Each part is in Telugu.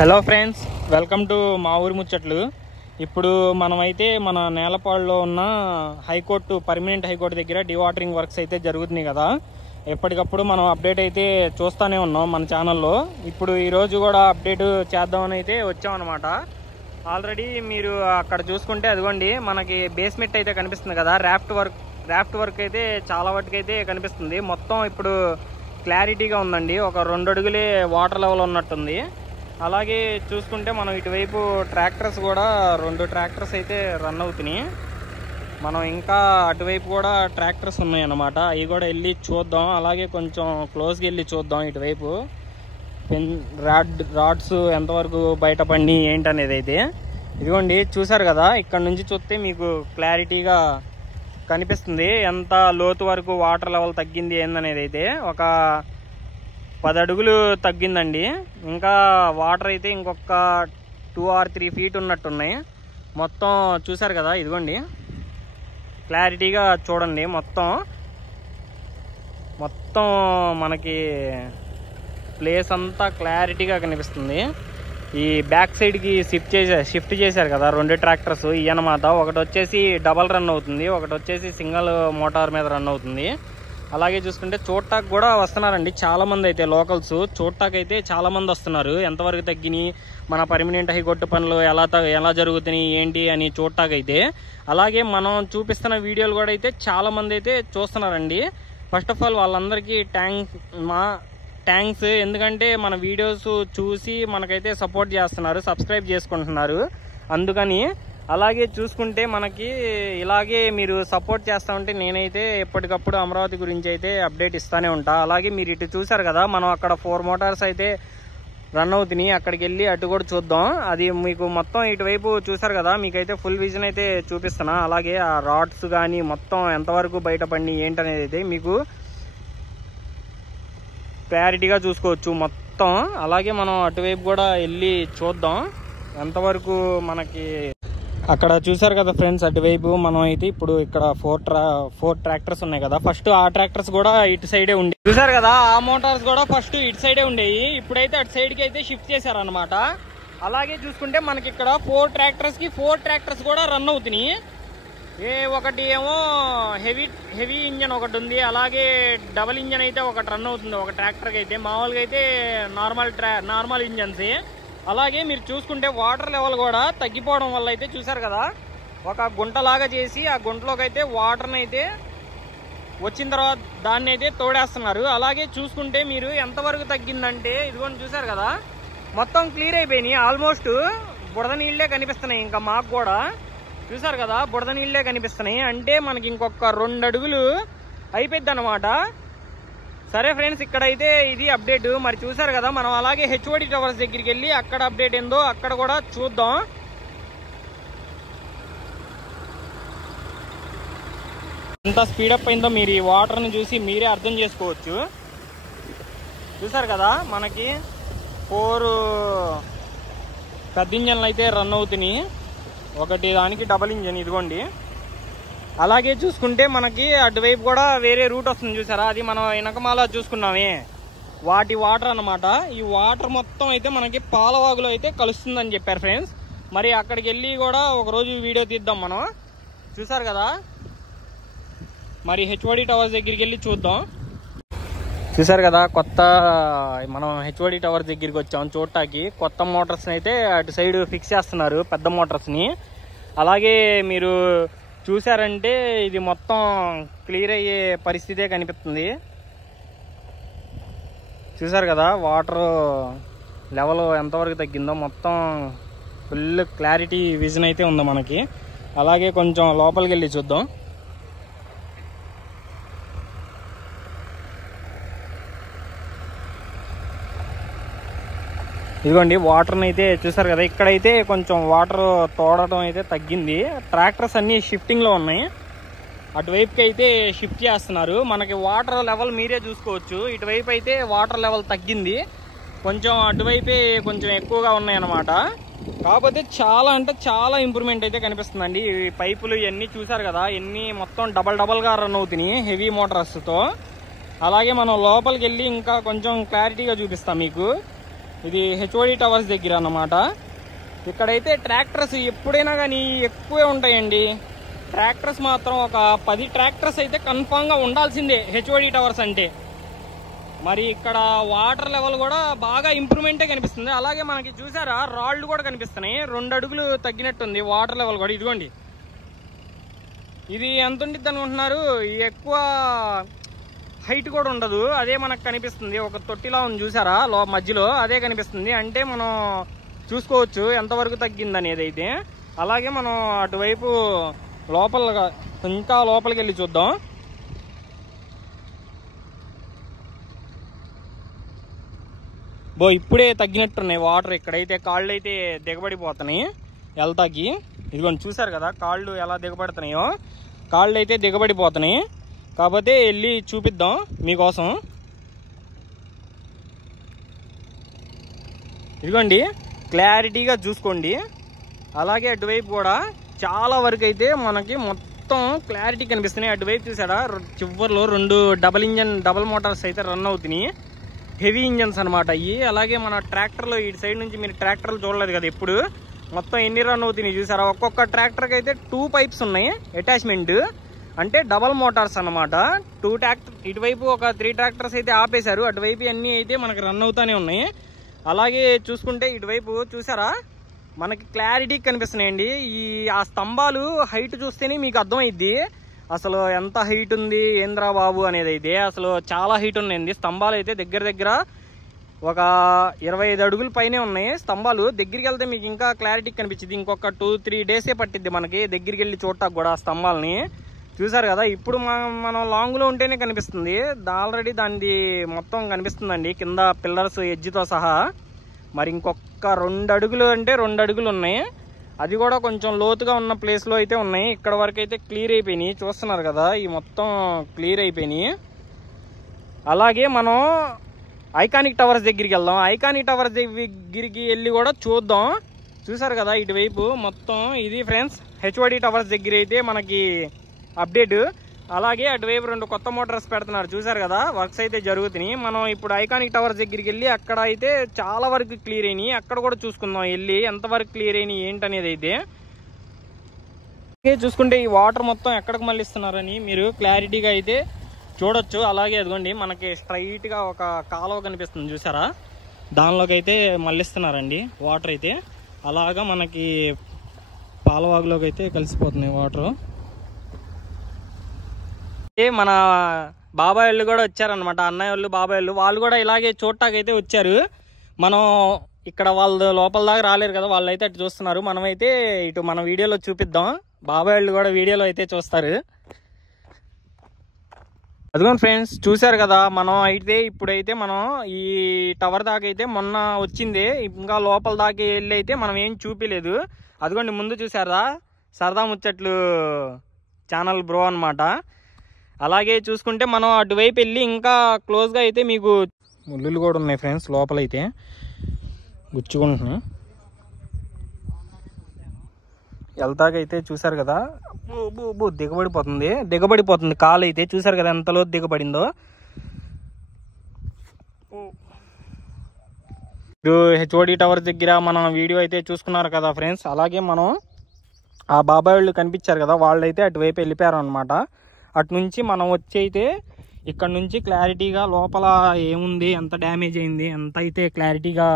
హలో ఫ్రెండ్స్, వెల్కమ్ టు మా ఊరి ముచ్చట్లు. ఇప్పుడు మనమైతే మన నేలపాడులో ఉన్న హైకోర్టు పర్మనెంట్ హైకోర్టు దగ్గర డివాటరింగ్ వర్క్స్ అయితే జరుగుతున్నాయి కదా. ఎప్పటికప్పుడు మనం అప్డేట్ అయితే చూస్తూనే ఉన్నాం మన ఛానల్లో. ఇప్పుడు ఈరోజు కూడా అప్డేట్ చేద్దామని అయితే వచ్చామన్నమాట. ఆల్రెడీ మీరు అక్కడ చూసుకుంటే అదిగోండి, మనకి బేస్మెంట్ అయితే కనిపిస్తుంది కదా. రాఫ్ట్ వర్క్ అయితే చాలా వరకు అయితే కనిపిస్తుంది. మొత్తం ఇప్పుడు క్లారిటీగా ఉందండి. ఒక 2 అడుగులే వాటర్ లెవెల్ ఉన్నట్టుంది. అలాగే చూసుకుంటే మనం ఇటువైపు ట్రాక్టర్స్ కూడా 2 ట్రాక్టర్స్ అయితే రన్ అవుతున్నాయి. మనం ఇంకా అటువైపు కూడా ట్రాక్టర్స్ ఉన్నాయి అన్నమాట. అవి కూడా వెళ్ళి చూద్దాం. అలాగే కొంచెం క్లోజ్కి వెళ్ళి చూద్దాం ఇటువైపు రాడ్స్ ఎంతవరకు బయటపడి ఏంటనేది అయితే. ఇదిగోండి చూసారు కదా, ఇక్కడ నుంచి చూస్తే మీకు క్లారిటీగా కనిపిస్తుంది ఎంత లోతు వరకు వాటర్ లెవెల్ తగ్గింది ఏందనేది అయితే. ఒక 10 అడుగులు తగ్గిందండి. ఇంకా వాటర్ అయితే ఇంకొక 2 or 3 feet ఉన్నట్టున్నాయి. మొత్తం చూసారు కదా, ఇదిగోండి క్లారిటీగా చూడండి. మొత్తం మనకి ప్లేస్ అంతా క్లారిటీగా కనిపిస్తుంది. ఈ బ్యాక్ సైడ్కి షిఫ్ట్ చేశారు కదా 2 ట్రాక్టర్స్. ఇవన్నమాట. ఒకటి వచ్చేసి డబల్ రన్ అవుతుంది, ఒకటి వచ్చేసి సింగిల్ మోటార్ మీద రన్ అవుతుంది. అలాగే చూసుకుంటే చూడటానికి కూడా వస్తున్నారండి చాలా మంది. అయితే లోకల్స్ చూడటానికి అయితే చాలా మంది వస్తున్నారు. ఎంతవరకు తగ్గినాయి, మన పర్మనెంట్ హైకోర్టు పనులు ఎలా జరుగుతున్నాయి ఏంటి అని చూడటానికి అయితే. అలాగే మనం చూపిస్తున్న వీడియోలు కూడా అయితే చాలా మంది అయితే చూస్తున్నారండి. ఫస్ట్ ఆఫ్ ఆల్ వాళ్ళందరికీ థ్యాంక్స్. ఎందుకంటే మన వీడియోస్ చూసి మనకైతే సపోర్ట్ చేస్తున్నారు, సబ్స్క్రైబ్ చేసుకుంటున్నారు, అందుకని. అలాగే చూసుకుంటే మనకి ఇలాగే మీరు సపోర్ట్ చేస్తూ ఉంటే నేనైతే ఎప్పటికప్పుడు అమరావతి గురించి అయితే అప్డేట్ ఇస్తూనే ఉంటా. అలాగే మీరు ఇటు చూసారు కదా, మనం అక్కడ 4 మోటార్స్ అయితే రన్ అవుతున్నాయి. అక్కడికి వెళ్ళి అటు కూడా చూద్దాం. అది మీకు మొత్తం ఇటువైపు చూసారు కదా, మీకైతే ఫుల్ విజన్ అయితే చూపిస్తున్నా. అలాగే ఆ రాడ్స్ కానీ మొత్తం ఎంతవరకు బయటపడి ఏంటనేది అయితే మీకు క్లారిటీగా చూసుకోవచ్చు మొత్తం. అలాగే మనం అటువైపు కూడా వెళ్ళి చూద్దాం ఎంతవరకు మనకి. అక్కడ చూసారు కదా ఫ్రెండ్స్, అటువైపు మనం అయితే ఇప్పుడు ఇక్కడ 4 ట్రాక్టర్స్ ఉన్నాయి కదా. ఫస్ట్ ఆ ట్రాక్టర్స్ కూడా ఇటు సైడే ఉండే, చూసారు కదా. ఆ మోటార్స్ కూడా ఫస్ట్ ఇటు సైడే ఉండేవి. ఇప్పుడైతే అటు సైడ్ కి అయితే షిఫ్ట్ చేశారనమాట. అలాగే చూసుకుంటే మనకి ఇక్కడ 4 ట్రాక్టర్స్ కూడా రన్ అవుతున్నాయి. ఒకటి ఏమో హెవీ ఇంజన్ ఒకటి ఉంది. అలాగే డబల్ ఇంజన్ అయితే ఒకటి రన్ అవుతుంది ఒక ట్రాక్టర్కి అయితే. మామూలుగా అయితే నార్మల్ ఇంజన్స్. అలాగే మీరు చూసుకుంటే వాటర్ లెవెల్ కూడా తగ్గిపోవడం వల్ల అయితే చూసారు కదా, ఒక గుంటలాగా చేసి ఆ గుంటలోకి అయితే వాటర్ని అయితే వచ్చిన తర్వాత దాన్ని అయితే తోడేస్తున్నారు. అలాగే చూసుకుంటే మీరు ఎంతవరకు తగ్గిందంటే ఇదిగోండి చూసారు కదా, మొత్తం క్లియర్ అయిపోయినాయి. ఆల్మోస్ట్ బురద నీళ్లే కనిపిస్తున్నాయి. ఇంకా మాకు కూడా చూసారు కదా బురద నీళ్లే కనిపిస్తున్నాయి. అంటే మనకి ఇంకొక 2 అడుగులు అయిపోద్ది అనమాట. సరే ఫ్రెండ్స్, ఇక్కడైతే ఇది అప్డేట్. మరి చూసారు కదా, మనం అలాగే హెచ్ఓడి టవర్స్ దగ్గరికి వెళ్ళి అక్కడ అప్డేట్ ఏందో అక్కడ కూడా చూద్దాం. ఎంత స్పీడప్ అయిందో మీరు ఈ వాటర్ని చూసి మీరే అర్థం చేసుకోవచ్చు. చూసారు కదా, మనకి 4 పెద్ద ఇంజన్లు అయితే రన్ అవుతున్నాయి. ఒకటి దానికి డబల్ ఇంజన్ ఇదిగోండి. అలాగే చూసుకుంటే మనకి అటువైపు కూడా వేరే రూట్ వస్తుంది చూసారా, అది మనం వెనకమాల చూసుకున్నామే వాటి వాటర్ అన్నమాట. ఈ వాటర్ మొత్తం అయితే మనకి పాలవాగులో అయితే కలుస్తుందని చెప్పారు ఫ్రెండ్స్. మరి అక్కడికి వెళ్ళి కూడా ఒకరోజు వీడియో తీద్దాం మనం. చూసారు కదా, మరి హెచ్ఓడి టవర్స్ దగ్గరికి వెళ్ళి చూద్దాం. చూసారు కదా, మనం హెచ్ఓడి టవర్స్ దగ్గరికి వచ్చాం చూడటానికి. కొత్త మోటార్స్ని అయితే అటు సైడ్ ఫిక్స్ చేస్తున్నారు, పెద్ద మోటార్స్ని. అలాగే మీరు చూసారంటే ఇది మొత్తం క్లియర్ అయ్యే పరిస్థితే కనిపిస్తుంది. చూసారు కదా వాటర్ లెవెల్ ఎంతవరకు తగ్గిందో, మొత్తం ఫుల్ క్లారిటీ విజన్ అయితే ఉంది మనకి. అలాగే కొంచెం లోపలికి వెళ్ళి చూద్దాం. ఇదిగోండి వాటర్ని అయితే చూసారు కదా, ఇక్కడైతే కొంచెం వాటర్ తోడటం అయితే తగ్గింది. ట్రాక్టర్స్ అన్ని షిఫ్టింగ్ లో ఉన్నాయి, అటువైపుకి అయితే షిఫ్ట్ చేస్తున్నారు. మనకి వాటర్ లెవెల్ మీరే చూసుకోవచ్చు. ఇటువైపు అయితే వాటర్ లెవెల్ తగ్గింది కొంచెం, అటువైపే కొంచెం ఎక్కువగా ఉన్నాయి అన్నమాట. కాకపోతే చాలా అంటే చాలా ఇంప్రూవ్మెంట్ అయితే కనిపిస్తుందండి. ఈ పైపులు ఇవన్నీ చూసారు కదా, ఇవన్నీ మొత్తం డబల్ గా రన్ అవుతున్నాయి హెవీ మోటార్స్ తో. అలాగే మనం లోపలికి వెళ్ళి ఇంకా కొంచెం క్లారిటీగా చూపిస్తాం మీకు. ఇది హెచ్ఓడి టవర్స్ దగ్గర అన్నమాట. ఇక్కడైతే ట్రాక్టర్స్ ఎప్పుడైనా కానీ ఎక్కువే ఉంటాయండి. ట్రాక్టర్స్ మాత్రం ఒక 10 ట్రాక్టర్స్ అయితే కన్ఫామ్గా ఉండాల్సిందే హెచ్ఓడి టవర్స్ అంటే. మరి ఇక్కడ వాటర్ లెవెల్ కూడా బాగా ఇంప్రూవ్మెంటే కనిపిస్తుంది. అలాగే మనకి చూసారా రాళ్ళు కూడా కనిపిస్తున్నాయి. 2 అడుగులు తగ్గినట్టుంది వాటర్ లెవెల్ కూడా. ఇదిగోండి, ఇది ఎంత ఉంటుంది అనుకుంటున్నారు? ఎక్కువ హైట్ కూడా ఉండదు, అదే మనకు కనిపిస్తుంది. ఒక తొట్టిలా ఉంది చూసారా మధ్యలో, అదే కనిపిస్తుంది. అంటే మనం చూసుకోవచ్చు ఎంతవరకు తగ్గింది అనేది అయితే. అలాగే మనం అటువైపు ఇంకా లోపలికి వెళ్ళి చూద్దాం. ఇప్పుడే తగ్గినట్టున్నాయి వాటర్. ఇక్కడైతే కాళ్ళు అయితే దిగబడిపోతున్నాయి ఎల్తాకి. ఇదిగోండి చూసారు కదా కాళ్ళు ఎలా దిగబడుతున్నాయో. కాళ్ళు అయితే దిగబడిపోతున్నాయి. కాకపోతే వెళ్ళి చూపిద్దాం మీకోసం. ఇదిగోండి క్లారిటీగా చూసుకోండి. అలాగే అటువైపు కూడా చాలా వరకు అయితే మనకి మొత్తం క్లారిటీ కనిపిస్తున్నాయి. అటువైపు చూసారా చివర్లో 2 డబల్ మోటార్స్ అయితే రన్ అవుతున్నాయి. హెవీ ఇంజన్స్ అనమాట ఇవి. అలాగే మన ట్రాక్టర్లో ఇటు సైడ్ నుంచి మీరు ట్రాక్టర్లు చూడలేదు కదా ఎప్పుడు, మొత్తం ఎన్ని రన్ అవుతున్నాయి చూసారా. ఒక్కొక్క ట్రాక్టర్కి అయితే 2 పైప్స్ ఉన్నాయి అటాచ్మెంట్, అంటే డబల్ మోటార్స్ అనమాట. 2 ట్రాక్టర్ ఇటువైపు ఒక 3 ట్రాక్టర్స్ అయితే ఆపేశారు. అటువైపు అన్నీ అయితే మనకి రన్ అవుతానే ఉన్నాయి. అలాగే చూసుకుంటే ఇటువైపు చూసారా మనకి క్లారిటీ కనిపిస్తున్నాయండి. ఆ స్తంభాలు హైట్ చూస్తేనే మీకు అర్థమైద్ది అసలు ఎంత హైట్ ఉంది ఏంద్రా బాబు అనేది. అయితే అసలు చాలా హైట్ ఉన్నాయండి స్తంభాలు అయితే. దగ్గర ఒక 25 అడుగుల పైనే ఉన్నాయి స్తంభాలు. దగ్గరికి వెళ్తే మీకు ఇంకా క్లారిటీ కనిపించింది. ఇంకొక 2-3 డేసే పట్టిద్ది మనకి దగ్గరికి వెళ్ళి చూడటానికి కూడా ఆ స్తంభాలని. చూసారు కదా ఇప్పుడు మనం లాంగ్లో ఉంటేనే కనిపిస్తుంది. ఆల్రెడీ దానిది మొత్తం కనిపిస్తుందండి కింద పిల్లర్స్ ఎడ్జ్తో సహా. మరి ఇంకొక 2 అడుగులు అంటే 2 అడుగులు ఉన్నాయి. అది కూడా కొంచెం లోతుగా ఉన్న ప్లేస్లో అయితే ఉన్నాయి. ఇక్కడ వరకు అయితే క్లియర్ అయిపోయినాయి. చూస్తున్నారు కదా ఈ మొత్తం క్లియర్ అయిపోయినాయి. అలాగే మనం ఐకానిక్ టవర్స్ దగ్గరికి వెళ్దాం. ఐకానిక్ టవర్స్ దగ్గరికి వెళ్ళి కూడా చూద్దాం. చూసారు కదా ఇటువైపు మొత్తం ఇది ఫ్రెండ్స్ హెచ్ఓడి టవర్స్ దగ్గర అయితే మనకి అప్డేట్. అలాగే అటువైపు 2 కొత్త మోటార్స్ పెడుతున్నారు చూసారు కదా, వర్క్స్ అయితే జరుగుతున్నాయి. మనం ఇప్పుడు ఐకానిక్ టవర్స్ దగ్గరికి వెళ్ళి అక్కడ అయితే చాలా వరకు క్లియర్ అయినాయి. అక్కడ కూడా చూసుకుందాం వెళ్ళి ఎంతవరకు క్లియర్ అయినాయి ఏంటనేది అయితే. చూసుకుంటే ఈ వాటర్ మొత్తం ఎక్కడికి మళ్ళిస్తున్నారని మీరు క్లారిటీగా అయితే చూడొచ్చు. అలాగే అదిగోండి మనకి స్ట్రైట్ గా ఒక కాలువ కనిపిస్తుంది చూసారా, దానిలోకి అయితే మళ్ళిస్తున్నారండి వాటర్ అయితే. అలాగా మనకి పాలవాగులోకి అయితే కలిసిపోతున్నాయి వాటర్. మన బాబాయ్ వాళ్ళు కూడా వచ్చారనమాట, అన్నయ్య వాళ్ళు బాబాయ్ వాళ్ళు కూడా ఇలాగే చూడటాకైతే వచ్చారు. మనం ఇక్కడ వాళ్ళు లోపల దాకా రాలేరు కదా, వాళ్ళు అయితే అటు చూస్తున్నారు. మనమైతే ఇటు మన వీడియోలో చూపిద్దాం, బాబాయ్ వాళ్ళు కూడా వీడియోలో అయితే చూస్తారు. అదిగోండి ఫ్రెండ్స్ చూసారు కదా, మనం అయితే ఇప్పుడైతే మనం ఈ టవర్ దాకా అయితే మొన్న వచ్చింది, ఇంకా లోపల దాకా వెళ్ళి అయితే మనం ఏం చూపించలేదు. అదిగోండి ముందు చూసారా సరదా ముచ్చట్లు ఛానల్ బ్రో అనమాట. అలాగే చూసుకుంటే మనం అటువైపు వెళ్ళి ఇంకా క్లోజ్గా అయితే మీకు ముళ్ళులు కూడా ఉన్నాయి ఫ్రెండ్స్ లోపలైతే గుచ్చుకుంటున్నాయి. వెళ్తాకైతే చూసారు కదా దిగబడిపోతుంది కాలు అయితే. చూసారు కదా ఎంతలో దిగబడిందో. హెచ్ఓడి టవర్ దగ్గర మనం వీడియో అయితే చూసుకున్నారు కదా ఫ్రెండ్స్. అలాగే మనం ఆ బాబాయ్ వాళ్ళు కనిపించారు కదా, వాళ్ళైతే అటువైపు వెళ్ళిపోయారు అనమాట. అటు నుంచి మనం వచ్చి అయితే ఇక్కడ నుంచి క్లారిటీగా లోపల ఏముంది, ఎంత డ్యామేజ్ అయింది, ఎంత అయితే క్లారిటీగా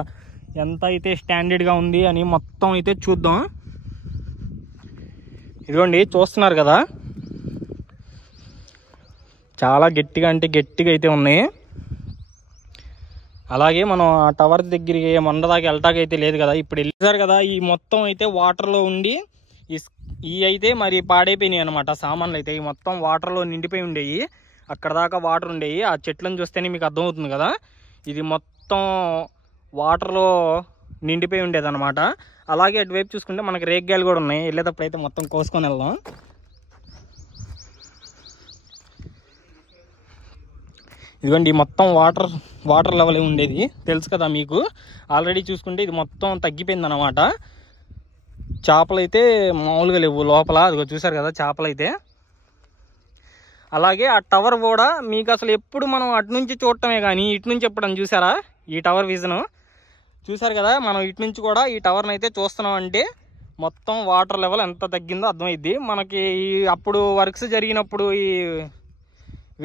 ఎంత అయితే స్టాండర్డ్గా ఉంది అని మొత్తం అయితే చూద్దాం. ఇదిగోండి చూస్తున్నారు కదా చాలా గట్టిగా అంటే గట్టిగా అయితే ఉన్నాయి. అలాగే మనం ఆ టవర్ దగ్గరికి మొన్నదాకా వెళ్ళటాకైతే లేదు కదా, ఇప్పుడు వెళ్ళారు కదా. ఈ మొత్తం అయితే వాటర్లో ఉండి ఈ అయితే మరి పాడైపోయినాయి అనమాట సామాన్లు అయితే. ఈ మొత్తం వాటర్లో నిండిపోయి ఉండేవి, అక్కడ దాకా వాటర్ ఉండేవి. ఆ చెట్లను చూస్తేనే మీకు అర్థమవుతుంది కదా, ఇది మొత్తం వాటర్లో నిండిపోయి ఉండేది అనమాట. అలాగే అటువైపు చూసుకుంటే మనకి రేగ్గాయలు కూడా ఉన్నాయి, వెళ్ళేటప్పుడు అయితే మొత్తం కోసుకొని వెళ్దాం. ఇదిగోండి మొత్తం వాటర్ లెవెల్ ఉండేది తెలుసు కదా మీకు. ఆల్రెడీ చూసుకుంటే ఇది మొత్తం తగ్గిపోయింది అనమాట. చేపలు అయితే మామూలుగా లేవు లోపల, అదిగో చూసారు కదా చేపలు అయితే. అలాగే ఆ టవర్ కూడా మీకు అసలు ఎప్పుడు మనం అటు నుంచి చూడటమే కానీ ఇటు నుంచి ఎప్పుడని చూసారా ఈ టవర్ విజన్. చూసారు కదా, మనం ఇటు నుంచి కూడా ఈ టవర్ని అయితే చూస్తున్నాం అంటే మొత్తం వాటర్ లెవెల్ ఎంత తగ్గిందో అర్థమైద్ది మనకి. అప్పుడు వర్క్స్ జరిగినప్పుడు ఈ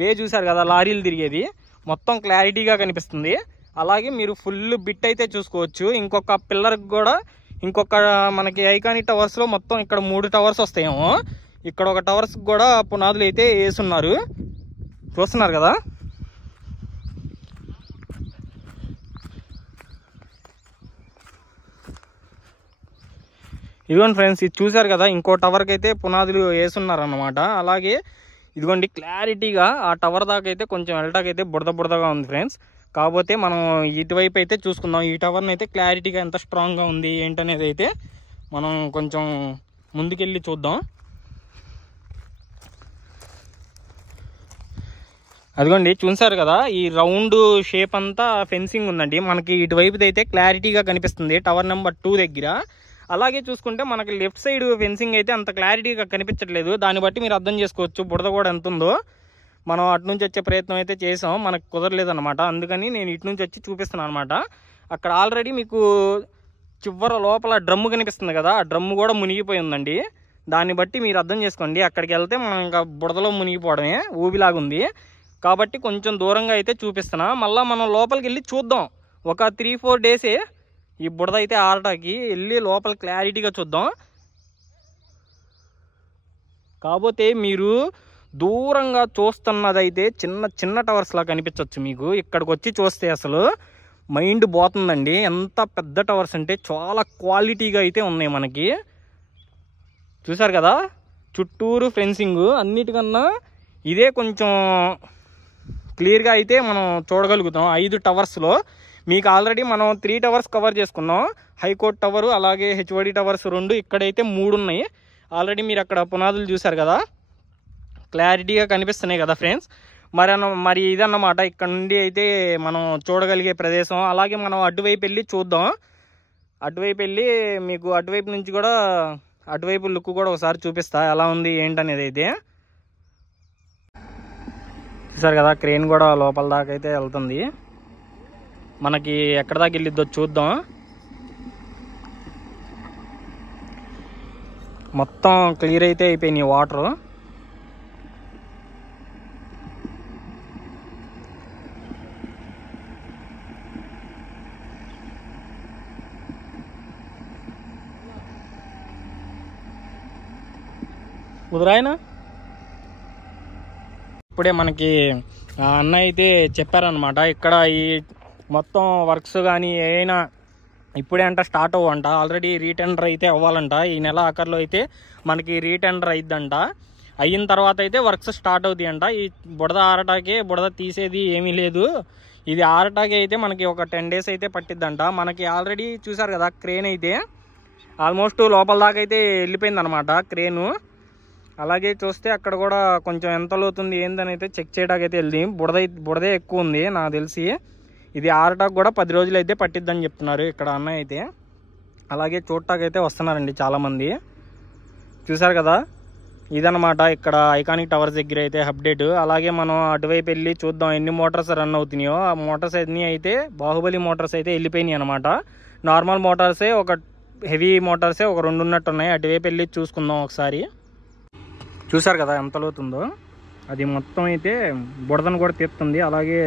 వే చూసారు కదా, లారీలు తిరిగేది మొత్తం క్లారిటీగా కనిపిస్తుంది. అలాగే మీరు ఫుల్ బిట్ అయితే చూసుకోవచ్చు. ఇంకొక పిల్లర్కి కూడా ఇంకొక మనకి ఐకానిక్ టవర్స్లో మొత్తం ఇక్కడ 3 టవర్స్ వస్తాయేమో. ఇక్కడ ఒక టవర్స్ కూడా పునాదులు అయితే వేసున్నారు, చూస్తున్నారు కదా. ఇదిగోండి ఫ్రెండ్స్, ఇది చూసారు కదా, ఇంకో టవర్కి అయితే పునాదులు వేసున్నారు అన్నమాట. అలాగే ఇదిగోండి క్లారిటీగా ఆ టవర్ దాకా అయితే కొంచెం వెళ్ళటాకైతే బురదగా ఉంది ఫ్రెండ్స్. కాకపోతే మనం ఇటువైపు అయితే చూసుకుందాం. ఈ టవర్ని అయితే క్లారిటీగా ఎంత స్ట్రాంగ్గా ఉంది ఏంటనేది అయితే మనం కొంచెం ముందుకెళ్ళి చూద్దాం. అదిగోండి చూసారు కదా, ఈ రౌండ్ షేప్ అంతా ఫెన్సింగ్ ఉందండి మనకి. ఇటువైపుది అయితే క్లారిటీగా కనిపిస్తుంది టవర్ నెంబర్ 2 దగ్గర. అలాగే చూసుకుంటే మనకి లెఫ్ట్ సైడ్ ఫెన్సింగ్ అయితే అంత క్లారిటీగా కనిపించట్లేదు. దాన్ని బట్టి మీరు అర్థం చేసుకోవచ్చు బురద కూడా ఎంత ఉందో. మనం అటు నుంచి వచ్చే ప్రయత్నం అయితే చేసాం, మనకు కుదరలేదన్నమాట. అందుకని నేను ఇటు నుంచి వచ్చి చూపిస్తున్నాను అనమాట. అక్కడ ఆల్రెడీ మీకు చివర లోపల డ్రమ్ము కనిపిస్తుంది కదా, ఆ డ్రమ్ము కూడా మునిగిపోయి ఉందండి. దాన్ని బట్టి మీరు అర్థం చేసుకోండి. అక్కడికి వెళ్తే మనం ఇంకా బురదలో మునిగిపోవడమే, ఊబిలాగా ఉంది. కాబట్టి కొంచెం దూరంగా అయితే చూపిస్తున్నా. మళ్ళీ మనం లోపలికి వెళ్ళి చూద్దాం. ఒక 3-4 డేసే ఈ బురద అయితే ఆరటానికి వెళ్ళి లోపల క్లారిటీగా చూద్దాం. కాకపోతే మీరు దూరంగా చూస్తున్నదైతే చిన్న టవర్స్ లా కనిపించవచ్చు మీకు. ఇక్కడికి వచ్చి చూస్తే అసలు మైండ్ పోతుందండి. ఎంత పెద్ద టవర్స్ అంటే చాలా క్వాలిటీగా అయితే ఉన్నాయి మనకి. చూసారు కదా, చుట్టూరు ఫెన్సింగ్. అన్నిటికన్నా ఇదే కొంచెం క్లియర్గా అయితే మనం చూడగలుగుతాం 5 టవర్స్లో. మీకు ఆల్రెడీ మనం 3 టవర్స్ కవర్ చేసుకున్నాం. హైకోర్టు టవరు అలాగే హెచ్ఓడి టవర్స్ 2, ఇక్కడైతే 3 ఉన్నాయి ఆల్రెడీ. మీరు అక్కడ పునాదులు చూసారు కదా, క్లారిటీగా కనిపిస్తున్నాయి కదా ఫ్రెండ్స్. మరి ఇదన్నమాట ఇక్కడ నుండి అయితే మనం చూడగలిగే ప్రదేశం. అలాగే మనం అటువైపు వెళ్ళి చూద్దాం. అటువైపు వెళ్ళి మీకు అటువైపు నుంచి కూడా అటువైపు లుక్ కూడా ఒకసారి చూపిస్తా ఎలా ఉంది ఏంటనేది అయితే. చూసారు కదా, క్రేన్ కూడా లోపల దాకా అయితే వెళ్తుంది. మనకి ఎక్కడ దాకా వెళ్ళిద్దో చూద్దాం. మొత్తం క్లియర్ అయితే అయిపోయినాయి వాటర్. కుదరాయనా ఇప్పుడే మనకి అన్న అయితే చెప్పారనమాట. ఇక్కడ ఈ మొత్తం వర్క్స్ కానీ ఏమైనా ఇప్పుడే అంట స్టార్ట్ అవ్వంట. ఆల్రెడీ రీటెండర్ అయితే అవ్వాలంట. ఈ నెల ఆఖరిలో అయితే మనకి రీటెండర్ అయిద్దంట. అయిన తర్వాత అయితే వర్క్స్ స్టార్ట్ అవుతాయి అంట. ఈ బురద ఆరటాకే, బురద తీసేది ఏమీ లేదు. ఇది ఆరటాకే అయితే మనకి ఒక 10 డేస్ అయితే పట్టిద్దంట. మనకి ఆల్రెడీ చూసారు కదా, క్రేన్ అయితే ఆల్మోస్ట్ లోపల దాకా అయితే వెళ్ళిపోయింది అనమాట క్రేను. అలాగే చూస్తే అక్కడ కూడా కొంచెం ఎంత లోతుంది ఏందని అయితే చెక్ చేయడానికి అయితే వెళ్ళి బురదే ఎక్కువ ఉంది నాకు తెలిసి. ఇది ఆరటాకు కూడా 10 రోజులు అయితే పట్టిద్దని చెప్తున్నారు ఇక్కడ అన్న అయితే. అలాగే చూడటాకైతే వస్తున్నారండి చాలామంది. చూసారు కదా, ఇదన్నమాట ఇక్కడ ఐకానిక్ టవర్స్ దగ్గర అయితే అప్డేట్. అలాగే మనం అటువైపు వెళ్ళి చూద్దాం ఎన్ని మోటార్స్ రన్ అవుతున్నాయో. ఆ మోటార్స్ అన్నీ అయితే బాహుబలి మోటార్స్ అయితే వెళ్ళిపోయినాయి అనమాట. నార్మల్ మోటార్సే ఒక హెవీ మోటార్సే ఒక 2 ఉన్నట్టున్నాయి. అటువైపు వెళ్ళి చూసుకుందాం ఒకసారి. చూసారు కదా ఎంత లోతుందో. అది మొత్తం అయితే బురదను కూడా తీస్తుంది. అలాగే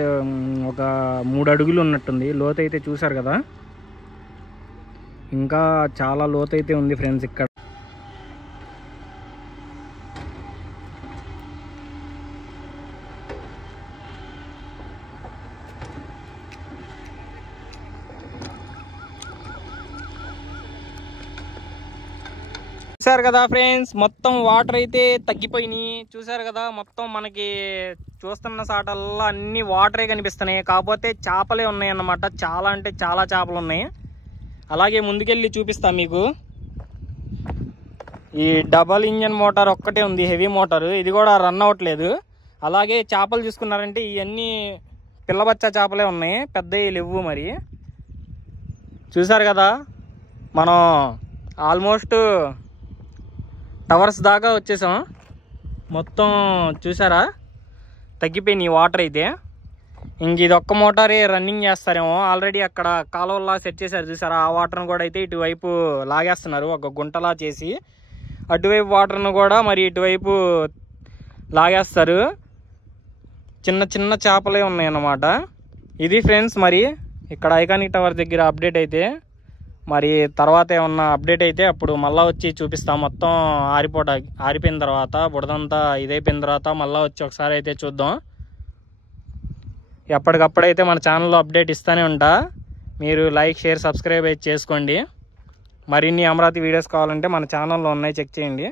ఒక 3 అడుగులు ఉన్నట్టుంది లోతు అయితే. చూసారు కదా, ఇంకా చాలా లోతు అయితే ఉంది ఫ్రెండ్స్ ఇక్కడ. చూసారు కదా ఫ్రెండ్స్, మొత్తం వాటర్ అయితే తగ్గిపోయినాయి. చూసారు కదా, మొత్తం మనకి చూస్తున్న సాటల్లో అన్ని వాటరే కనిపిస్తున్నాయి. కాకపోతే చేపలే ఉన్నాయి అన్నమాట. చాలా అంటే చాలా చేపలు ఉన్నాయి. అలాగే ముందుకెళ్ళి చూపిస్తా మీకు. ఈ డబల్ ఇంజన్ మోటార్ ఒక్కటే ఉంది, హెవీ మోటార్. ఇది కూడా రన్ అవ్వట్లేదు. అలాగే చేపలు చూసుకున్నారంటే ఇవన్నీ పిల్లబచ్చా చేపలే ఉన్నాయి, పెద్దవి లేవు. మరి చూసారు కదా, మనం ఆల్మోస్ట్ టవర్స్ దాకా వచ్చేసాం. మొత్తం చూసారా తగ్గిపోయినాయి వాటర్ అయితే. ఇంక ఇది ఒక్క మోటారే రన్నింగ్ చేస్తారేమో. ఆల్రెడీ అక్కడ కాలువలా సెట్ చేశారు చూసారా, ఆ వాటర్ను కూడా అయితే ఇటువైపు లాగేస్తున్నారు ఒక గుంటలా చేసి. అటువైపు వాటర్ను కూడా మరి ఇటువైపు లాగేస్తారు. చిన్న చిన్న చేపలే ఉన్నాయన్నమాట. ఇది ఫ్రెండ్స్ మరి ఇక్కడ ఐకానిక్ టవర్ దగ్గర అప్డేట్ అయితే. మరి తర్వాత ఏమన్నా అప్డేట్ అయితే అప్పుడు మళ్ళీ వచ్చి చూపిస్తాం. మొత్తం ఆరిపోయిన తర్వాత బుడదంతా ఇదైపోయిన తర్వాత మళ్ళీ వచ్చి ఒకసారి అయితే చూద్దాం. ఎప్పటికప్పుడైతే మన ఛానల్లో అప్డేట్ ఇస్తూనే ఉంటా. మీరు లైక్, షేర్, సబ్స్క్రైబ్ అయితే చేసుకోండి. మరిన్ని అమరావతి వీడియోస్ కావాలంటే మన ఛానల్లో ఉన్నాయి, చెక్ చేయండి.